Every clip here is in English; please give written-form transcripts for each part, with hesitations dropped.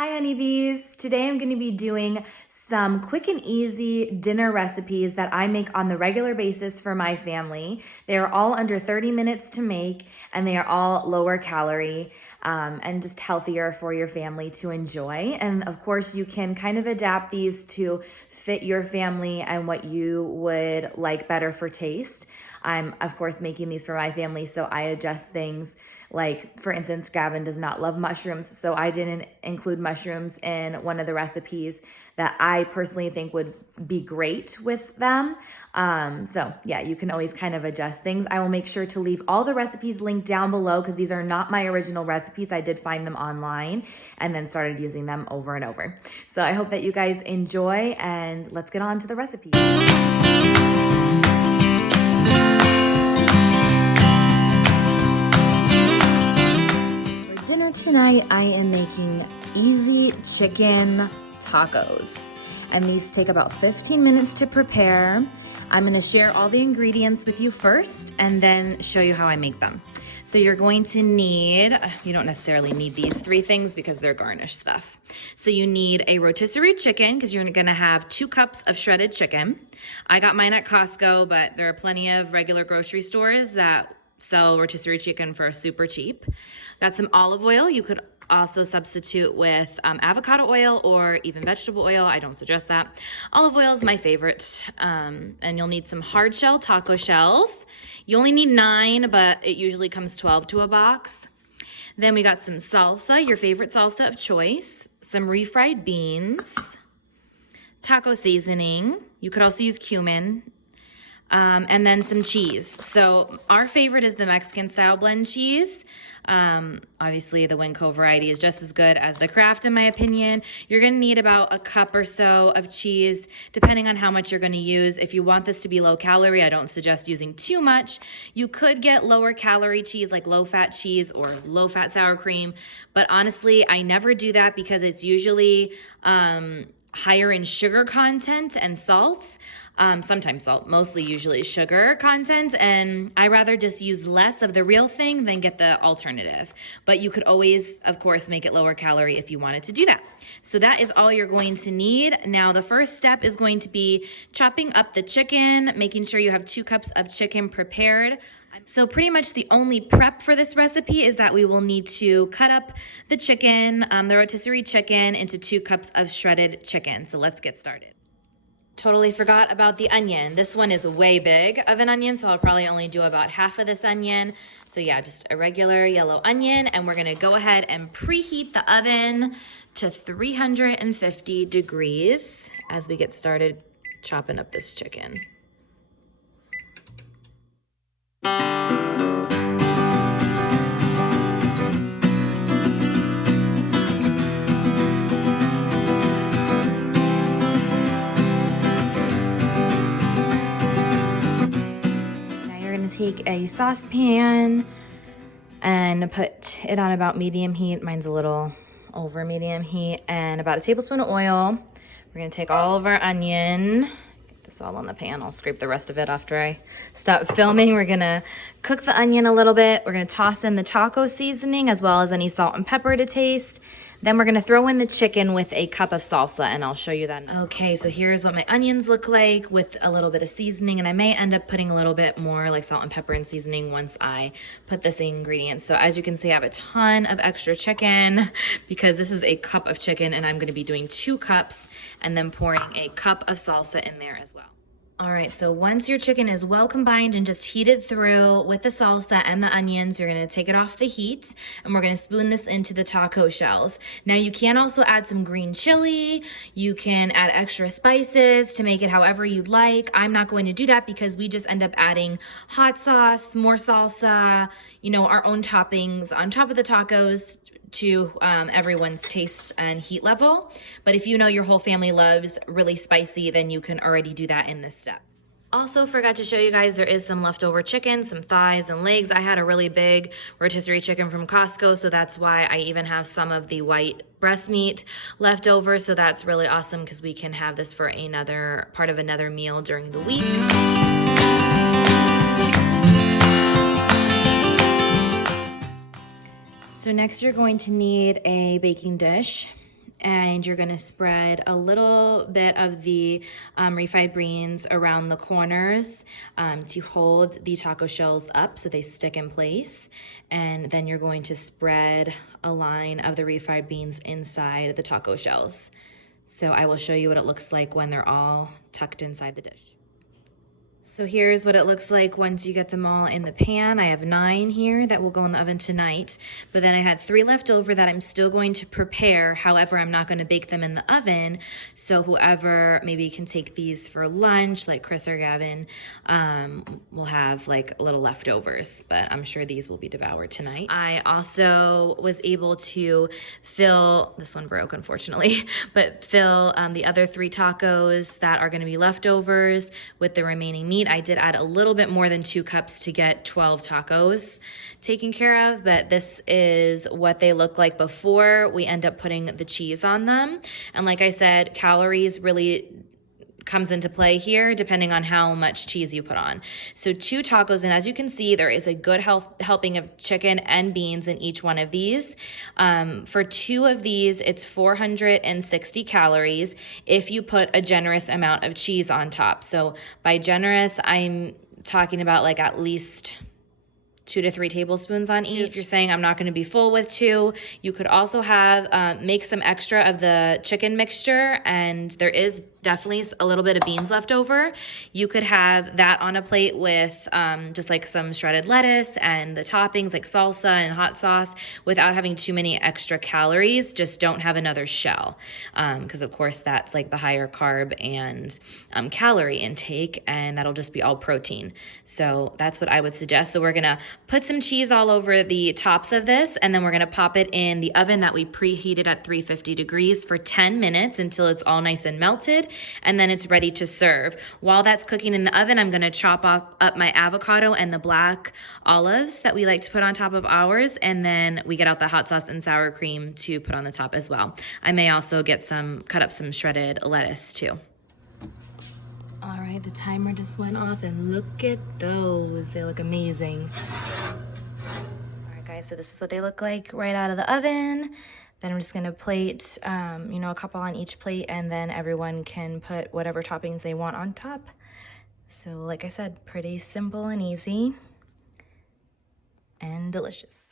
Hi Honeybees! Today I'm going to be doing some quick and easy dinner recipes that I make on the regular basis for my family. They are all under 30 minutes to make and they are all lower calorie and just healthier for your family to enjoy. And of course you can kind of adapt these to fit your family and what you would like better for taste. I'm, of course, making these for my family, so I adjust things. Like, for instance, Gavin does not love mushrooms, so I didn't include mushrooms in one of the recipes that I personally think would be great with them. So yeah, you can always kind of adjust things. I will make sure to leave all the recipes linked down below because these are not my original recipes. I did find them online and then started using them over and over. So I hope that you guys enjoy, and let's get on to the recipes. Tonight I am making easy chicken tacos, and these take about 15 minutes to prepare. I'm going to share all the ingredients with you first and then show you how I make them. So you're going to need, you don't necessarily need these three things because they're garnish stuff. So you need a rotisserie chicken because you're going to have 2 cups of shredded chicken. I got mine at Costco, but there are plenty of regular grocery stores that sell rotisserie chicken for super cheap. Got some olive oil. You could also substitute with avocado oil or even vegetable oil. I don't suggest that. Olive oil is my favorite. And you'll need some hard shell taco shells. You only need 9, but it usually comes 12 to a box. Then we got some salsa, your favorite salsa of choice, some refried beans, taco seasoning. You could also use cumin. And then some cheese. So our favorite is the Mexican style blend cheese. Obviously the Winco variety is just as good as the Kraft in my opinion. You're gonna need about a cup or so of cheese, depending on how much you're gonna use. If you want this to be low calorie, I don't suggest using too much. You could get lower calorie cheese like low fat cheese or low fat sour cream, but honestly, I never do that because it's usually higher in sugar content and salt. Sometimes salt, mostly usually sugar content, and I rather just use less of the real thing than get the alternative. But you could always, of course, make it lower calorie if you wanted to do that. So that is all you're going to need. Now the first step is going to be chopping up the chicken, making sure you have 2 cups of chicken prepared. So pretty much the only prep for this recipe is that we will need to cut up the chicken, the rotisserie chicken, into 2 cups of shredded chicken. So let's get started. Totally forgot about the onion. This one is way big of an onion, so I'll probably only do about half of this onion. So yeah, just a regular yellow onion, and we're gonna go ahead and preheat the oven to 350 degrees as we get started chopping up this chicken. Take a saucepan and put it on about medium heat. Mine's a little over medium heat, and about a tablespoon of oil. We're gonna take all of our onion, get this all on the pan. I'll scrape the rest of it after I stop filming. We're gonna cook the onion a little bit. We're gonna toss in the taco seasoning as well as any salt and pepper to taste. Then we're gonna throw in the chicken with a cup of salsa, and I'll show you that. Okay, so here's what my onions look like with a little bit of seasoning, and I may end up putting a little bit more like salt and pepper and seasoning once I put this ingredients. So as you can see, I have a ton of extra chicken because this is a cup of chicken, and I'm gonna be doing 2 cups and then pouring a cup of salsa in there as well. All right, so once your chicken is well combined and just heated through with the salsa and the onions, you're gonna take it off the heat, and we're gonna spoon this into the taco shells. Now you can also add some green chili. You can add extra spices to make it however you'd like. I'm not going to do that because we just end up adding hot sauce, more salsa, you know, our own toppings on top of the tacos to everyone's taste and heat level. But if you know your whole family loves really spicy, then you can already do that in this step. Also forgot to show you guys, there is some leftover chicken, some thighs and legs. I had a really big rotisserie chicken from Costco, so that's why I even have some of the white breast meat left over. So that's really awesome because we can have this for another part of another meal during the week. So next you're going to need a baking dish. And you're gonna spread a little bit of the refried beans around the corners to hold the taco shells up so they stick in place. And then you're going to spread a line of the refried beans inside the taco shells. So I will show you what it looks like when they're all tucked inside the dish. So here's what it looks like once you get them all in the pan. I have 9 here that will go in the oven tonight, but then I had 3 left over that I'm still going to prepare. However, I'm not going to bake them in the oven. So whoever maybe can take these for lunch, like Chris or Gavin, will have like little leftovers, but I'm sure these will be devoured tonight. I also was able to fill, this one broke unfortunately, but fill the other 3 tacos that are going to be leftovers with the remaining meat. I did add a little bit more than 2 cups to get 12 tacos taken care of, but this is what they look like before we end up putting the cheese on them. And like I said, calories really comes into play here depending on how much cheese you put on. So 2 tacos, and as you can see, there is a good helping of chicken and beans in each one of these. For 2 of these, it's 460 calories if you put a generous amount of cheese on top. So by generous, I'm talking about like at least 2 to 3 tablespoons on each. If you're saying I'm not going to be full with 2, you could also have make some extra of the chicken mixture, and there is definitely a little bit of beans left over. You could have that on a plate with just like some shredded lettuce and the toppings like salsa and hot sauce without having too many extra calories. Just don't have another shell because of course that's like the higher carb and calorie intake, and that'll just be all protein. So that's what I would suggest. So we're gonna put some cheese all over the tops of this, and then we're gonna pop it in the oven that we preheated at 350 degrees for 10 minutes until it's all nice and melted. And then it's ready to serve. While that's cooking in the oven, I'm gonna chop up my avocado and the black olives that we like to put on top of ours, and then we get out the hot sauce and sour cream to put on the top as well. I may also cut up some shredded lettuce too. All right, the timer just went off, and look at those. They look amazing. All right, guys, so this is what they look like right out of the oven. Then I'm just gonna plate, a couple on each plate, and then everyone can put whatever toppings they want on top. So like I said, pretty simple and easy and delicious.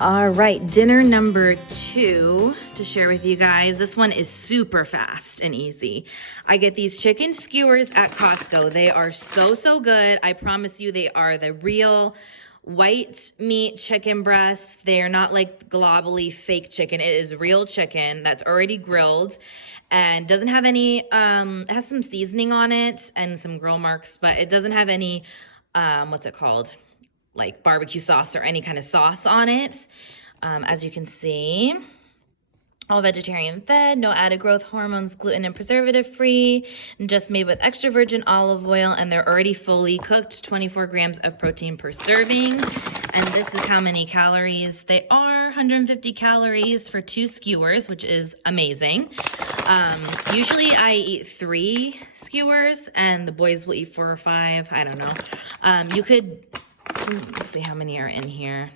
All right, dinner number 2 to share with you guys. This one is super fast and easy. I get these chicken skewers at Costco. They are so good. I promise you, they are the real white meat chicken breasts. They are not like globally fake chicken. It is real chicken that's already grilled and doesn't have any, it has some seasoning on it and some grill marks, but it doesn't have any, what's it called? Like barbecue sauce or any kind of sauce on it. As you can see, all vegetarian fed, no added growth hormones, gluten and preservative free, just made with extra virgin olive oil, and they're already fully cooked, 24 grams of protein per serving. And this is how many calories they are, 150 calories for 2 skewers, which is amazing. Usually I eat 3 skewers and the boys will eat 4 or 5, I don't know. You could, let's see how many are in here.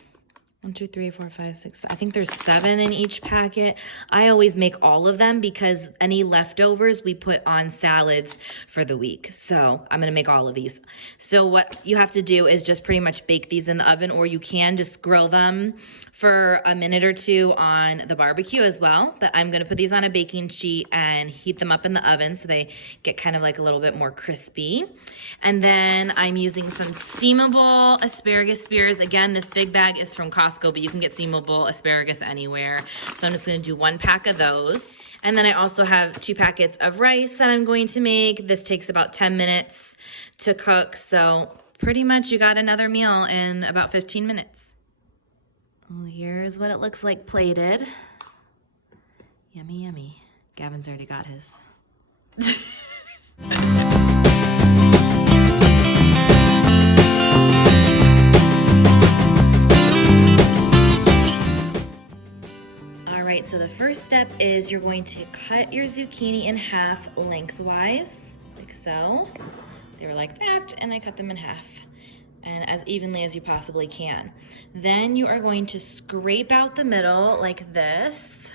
1, 2, 3, 4, 5, 6. I think there's 7 in each packet. I always make all of them because any leftovers we put on salads for the week. So I'm gonna make all of these. So what you have to do is just pretty much bake these in the oven, or you can just grill them for a minute or 2 on the barbecue as well. But I'm gonna put these on a baking sheet and heat them up in the oven so they get kind of like a little bit more crispy. And then I'm using some steamable asparagus spears. Again, this big bag is from Costco, but you can get steamable asparagus anywhere. So I'm just gonna do 1 pack of those. And then I also have 2 packets of rice that I'm going to make. This takes about 10 minutes to cook. So pretty much you got another meal in about 15 minutes. Well, here's what it looks like plated. Yummy, yummy. Gavin's already got his. All right, so the first step is you're going to cut your zucchini in half lengthwise, like so. They were like that, and I cut them in half, and as evenly as you possibly can. Then you are going to scrape out the middle like this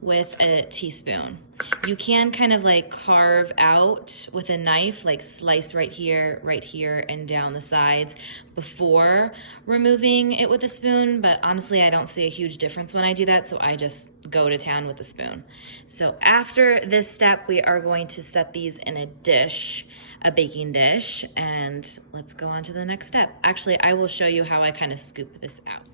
with a teaspoon. You can kind of like carve out with a knife, like slice right here, and down the sides before removing it with a spoon, but honestly, I don't see a huge difference when I do that, so I just go to town with a spoon. So after this step, we are going to set these in a dish, a baking dish, and let's go on to the next step. Actually, I will show you how I kind of scoop this out.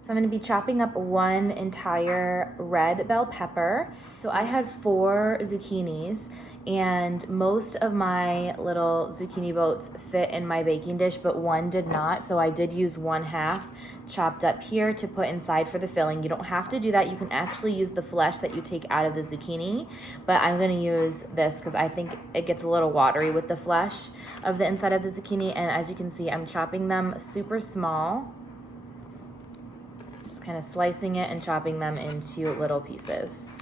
So I'm gonna be chopping up one entire red bell pepper. So I had 4 zucchinis, and most of my little zucchini boats fit in my baking dish, but one did not. So I did use 1/2 chopped up here to put inside for the filling. You don't have to do that. You can actually use the flesh that you take out of the zucchini, but I'm gonna use this because I think it gets a little watery with the flesh of the inside of the zucchini. And as you can see, I'm chopping them super small. Just kind of slicing it and chopping them into little pieces.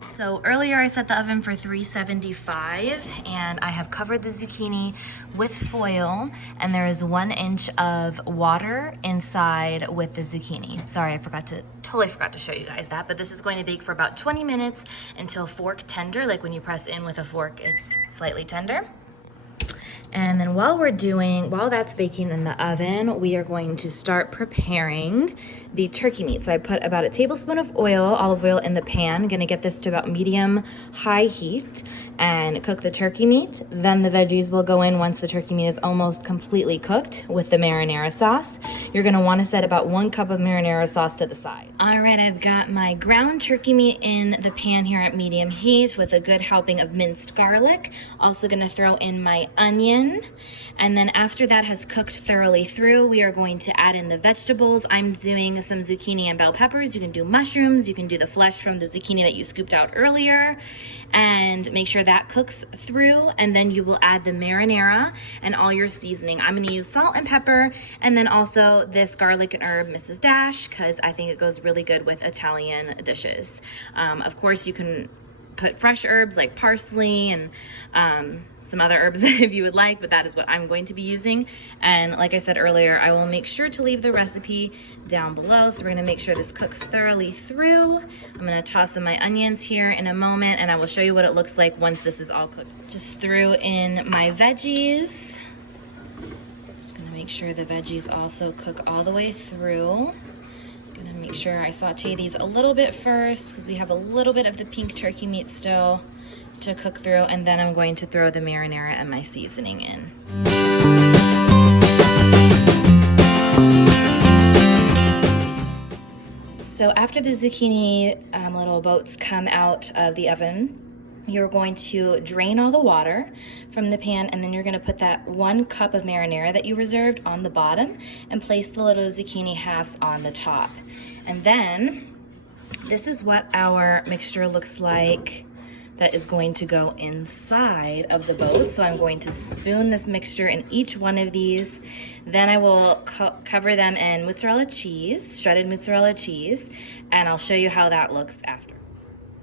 So earlier I set the oven for 375, and I have covered the zucchini with foil, and there is 1 inch of water inside with the zucchini. Sorry, totally forgot to show you guys that, but this is going to bake for about 20 minutes until fork tender, like when you press in with a fork, it's slightly tender. And then while that's baking in the oven, we are going to start preparing the turkey meat. So I put about a tablespoon of olive oil in the pan. I'm gonna get this to about medium-high heat and cook the turkey meat. Then the veggies will go in once the turkey meat is almost completely cooked with the marinara sauce. You're gonna wanna set about 1 cup of marinara sauce to the side. All right, I've got my ground turkey meat in the pan here at medium heat with a good helping of minced garlic. Also gonna throw in my onion. And then after that has cooked thoroughly through, we are going to add in the vegetables. I'm doing some zucchini and bell peppers. You can do mushrooms. You can do the flesh from the zucchini that you scooped out earlier, and make sure that cooks through. And then you will add the marinara and all your seasoning. I'm gonna use salt and pepper, and then also this garlic and herb Mrs. Dash, because I think it goes really good with Italian dishes. Of course, you can put fresh herbs like parsley and some other herbs if you would like, but that is what I'm going to be using. And like I said earlier, I will make sure to leave the recipe down below. So we're gonna make sure this cooks thoroughly through. I'm gonna toss in my onions here in a moment, and I will show you what it looks like once this is all cooked. Just threw in my veggies. Just gonna make sure the veggies also cook all the way through. Gonna make sure I saute these a little bit first because we have a little bit of the pink turkey meat still to cook through, and then I'm going to throw the marinara and my seasoning in. So after the zucchini little boats come out of the oven, you're going to drain all the water from the pan, and then you're gonna put that 1 cup of marinara that you reserved on the bottom and place the little zucchini halves on the top. And then this is what our mixture looks like that is going to go inside of the boat. So I'm going to spoon this mixture in each one of these. Then I will cover them in mozzarella cheese, shredded mozzarella cheese, and I'll show you how that looks after.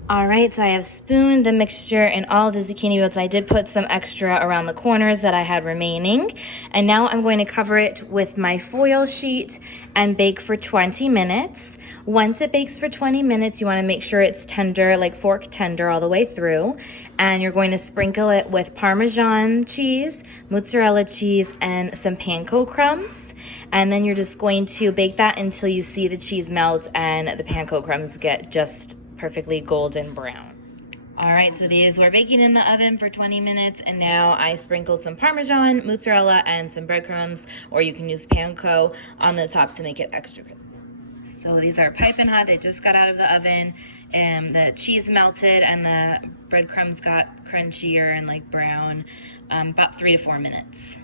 All right, so I have spooned the mixture in all the zucchini boats. I did put some extra around the corners that I had remaining. And now I'm going to cover it with my foil sheet and bake for 20 minutes. Once it bakes for 20 minutes, you want to make sure it's tender, like fork tender all the way through. And you're going to sprinkle it with Parmesan cheese, mozzarella cheese, and some panko crumbs. And then you're just going to bake that until you see the cheese melt and the panko crumbs get just perfectly golden brown. All right, so these were baking in the oven for 20 minutes, and now I sprinkled some Parmesan, mozzarella, and some breadcrumbs, or you can use panko on the top to make it extra crispy. So these are piping hot. They just got out of the oven, and the cheese melted and the breadcrumbs got crunchier and like brown, about 3 to 4 minutes.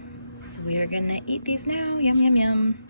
So we are gonna eat these now. Yum, yum, yum.